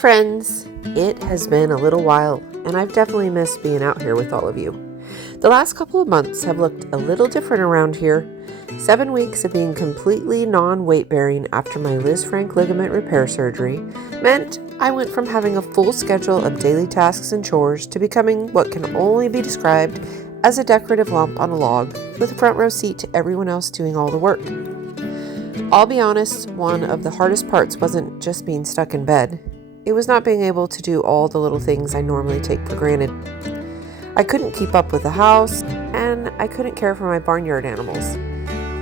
friends, it has been a little while, and I've definitely missed being out here with all of you. The last couple of months have looked a little different around here. 7 weeks of being completely non-weight bearing after my Lisfranc ligament repair surgery meant I went from having a full schedule of daily tasks and chores to becoming what can only be described as a decorative lump on a log with a front row seat to everyone else doing all the work. I'll be honest, one of the hardest parts wasn't just being stuck in bed. It was not being able to do all the little things I normally take for granted. I couldn't keep up with the house, and I couldn't care for my barnyard animals.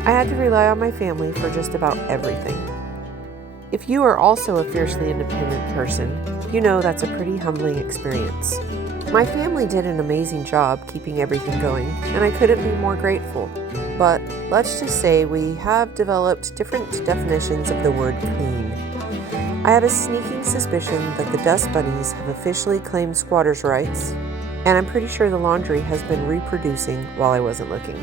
I had to rely on my family for just about everything. If you are also a fiercely independent person, you know that's a pretty humbling experience. My family did an amazing job keeping everything going, and I couldn't be more grateful. But let's just say we have developed different definitions of the word clean. I have a sneaking suspicion that the dust bunnies have officially claimed squatters' rights, and I'm pretty sure the laundry has been reproducing while I wasn't looking.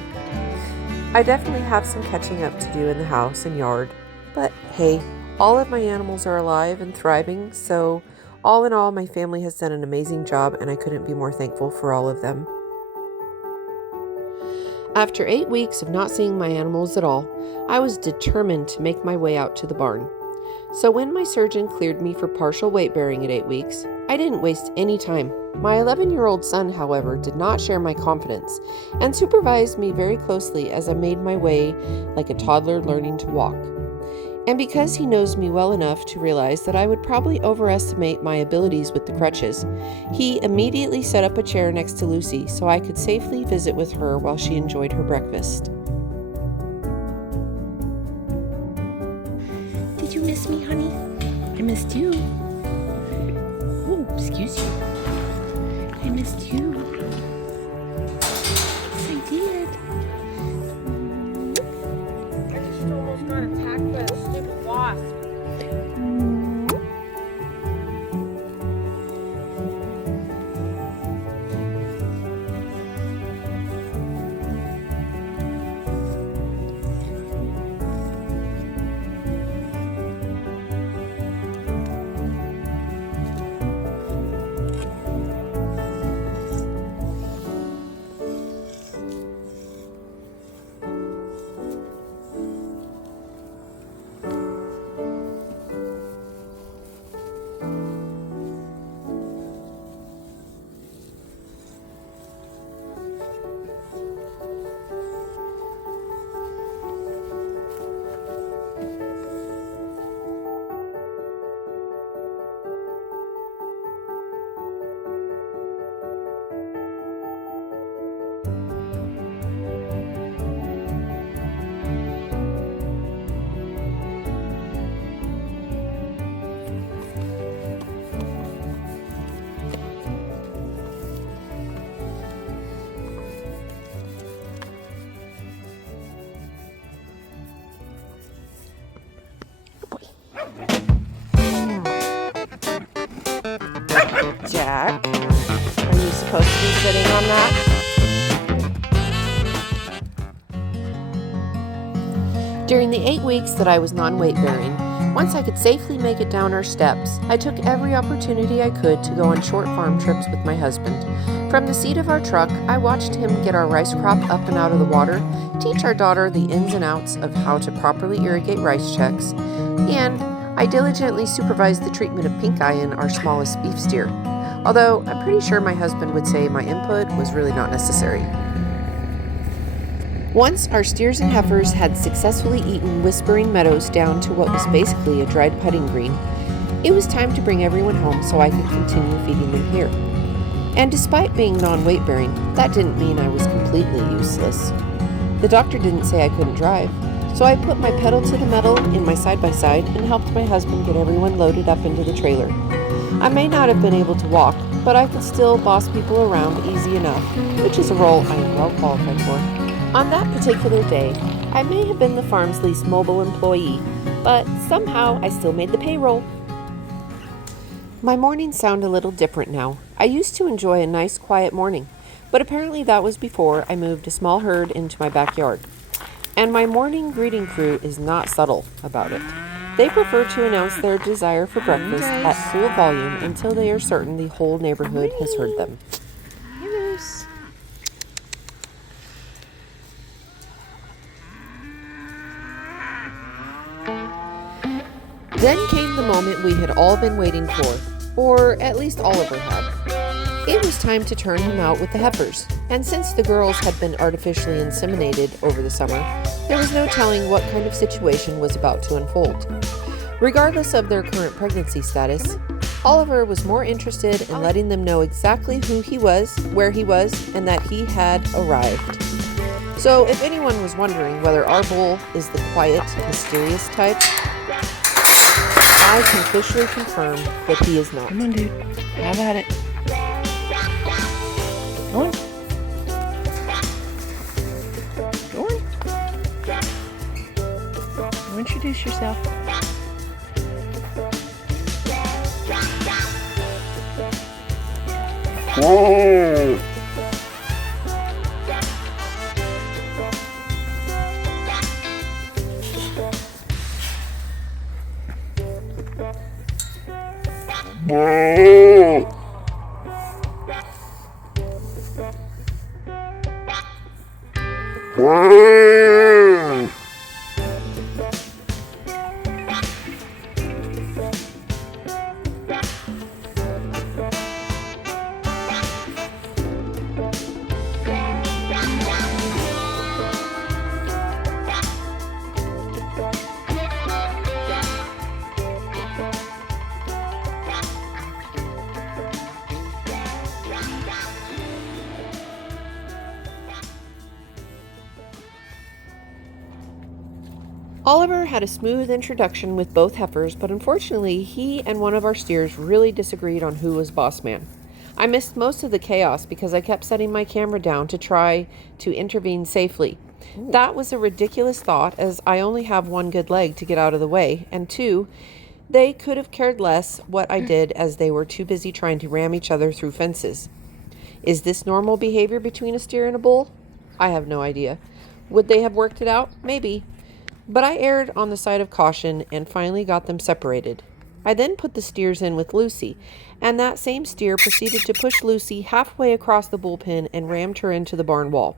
I definitely have some catching up to do in the house and yard, but hey, all of my animals are alive and thriving, so all in all, my family has done an amazing job, and I couldn't be more thankful for all of them. After 8 weeks of not seeing my animals at all, I was determined to make my way out to the barn. So when my surgeon cleared me for partial weight bearing at 8 weeks, I didn't waste any time. My 11-year-old son, however, did not share my confidence and supervised me very closely as I made my way like a toddler learning to walk. And because he knows me well enough to realize that I would probably overestimate my abilities with the crutches, he immediately set up a chair next to Lucy so I could safely visit with her while she enjoyed her breakfast. Did you miss me, honey? I missed you. Oh, excuse you. I missed you. Yes, I did. I just almost got attacked by a stupid wasp. Jack, are you supposed to be sitting on that? During the 8 weeks that I was non-weight bearing, once I could safely make it down our steps, I took every opportunity I could to go on short farm trips with my husband. From the seat of our truck, I watched him get our rice crop up and out of the water, teach our daughter the ins and outs of how to properly irrigate rice checks, and I diligently supervised the treatment of pink eye in our smallest beef steer. Although I'm pretty sure my husband would say my input was really not necessary. Once our steers and heifers had successfully eaten Whispering Meadows down to what was basically a dried putting green, it was time to bring everyone home so I could continue feeding them here. And despite being non-weight bearing, that didn't mean I was completely useless. The doctor didn't say I couldn't drive, so I put my pedal to the metal in my side-by-side and helped my husband get everyone loaded up into the trailer. I may not have been able to walk, but I could still boss people around easy enough, which is a role I am well qualified for. On that particular day, I may have been the farm's least mobile employee, but somehow I still made the payroll. My mornings sound a little different now. I used to enjoy a nice quiet morning, but apparently that was before I moved a small herd into my backyard. And my morning greeting crew is not subtle about it. They prefer to announce their desire for breakfast at full volume until they are certain the whole neighborhood has heard them. Hey, Luce. Then came the moment we had all been waiting for, or at least Oliver had. It was time to turn him out with the heifers, and since the girls had been artificially inseminated over the summer, there was no telling what kind of situation was about to unfold. Regardless of their current pregnancy status, Oliver was more interested in letting them know exactly who he was, where he was, and that he had arrived. So if anyone was wondering whether our bull is the quiet, mysterious type, I can officially confirm that he is not. Come on, dude. Have at it. Go on. Go on. Go introduce yourself. Whoa! Whoa! Whoa! Oliver had a smooth introduction with both heifers, but unfortunately, he and one of our steers really disagreed on who was boss man. I missed most of the chaos because I kept setting my camera down to try to intervene safely. That was a ridiculous thought, as I only have one good leg to get out of the way, and two, they could have cared less what I did as they were too busy trying to ram each other through fences. Is this normal behavior between a steer and a bull? I have no idea. Would they have worked it out? Maybe. But I erred on the side of caution and finally got them separated. I then put the steers in with Lucy, and that same steer proceeded to push Lucy halfway across the bullpen and rammed her into the barn wall.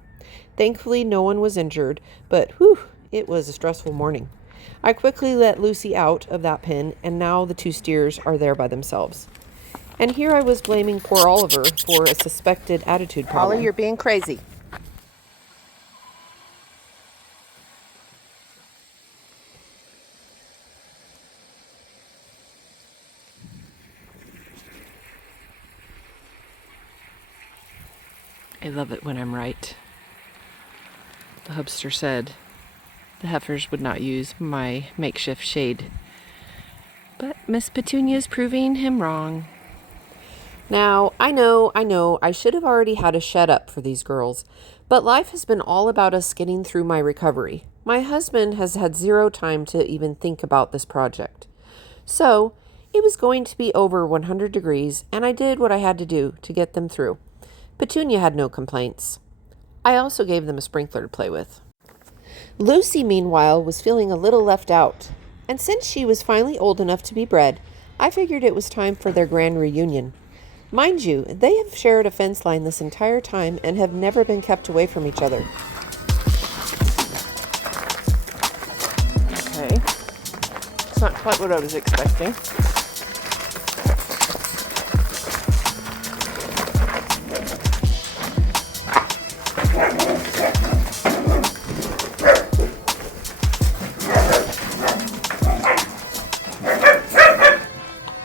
Thankfully, no one was injured, but whew, it was a stressful morning. I quickly let Lucy out of that pen, and now the two steers are there by themselves. And here I was blaming poor Oliver for a suspected attitude problem. Ollie, you're being crazy. I love it when I'm right. The hubster said the heifers would not use my makeshift shade. But Miss Petunia is proving him wrong. Now, I know, I should have already had a shed up for these girls, but life has been all about us getting through my recovery. My husband has had zero time to even think about this project. So, it was going to be over 100 degrees, and I did what I had to do to get them through. Petunia had no complaints. I also gave them a sprinkler to play with. Lucy, meanwhile, was feeling a little left out, and since she was finally old enough to be bred, I figured it was time for their grand reunion. Mind you, they have shared a fence line this entire time and have never been kept away from each other. Okay. It's not quite what I was expecting.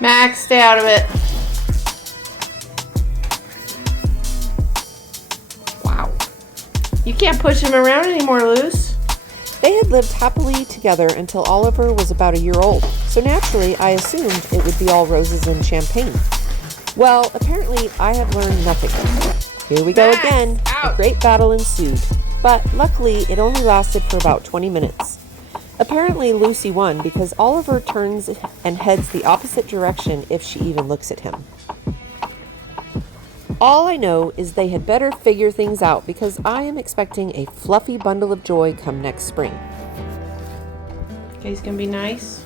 Max, stay out of it. Wow. You can't push him around anymore, Luce. They had lived happily together until Oliver was about a year old, so naturally I assumed it would be all roses and champagne. Well, apparently I have learned nothing. Here we go Max, again. out. A great battle ensued, but luckily it only lasted for about 20 minutes. Apparently Lucy won because Oliver turns and heads the opposite direction if she even looks at him. All I know is they had better figure things out because I am expecting a fluffy bundle of joy come next spring. Okay, he's gonna be nice.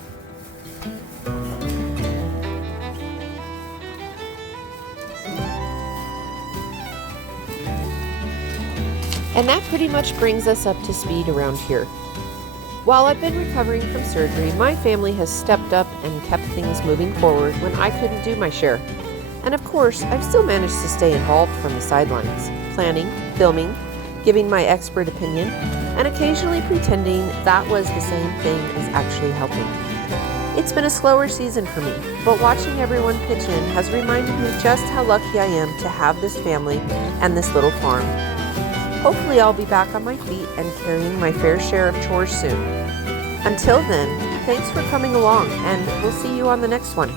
And that pretty much brings us up to speed around here. While I've been recovering from surgery, my family has stepped up and kept things moving forward when I couldn't do my share. And of course, I've still managed to stay involved from the sidelines, planning, filming, giving my expert opinion, and occasionally pretending that was the same thing as actually helping. It's been a slower season for me, but watching everyone pitch in has reminded me just how lucky I am to have this family and this little farm. Hopefully I'll be back on my feet and carrying my fair share of chores soon. Until then, thanks for coming along, and we'll see you on the next one.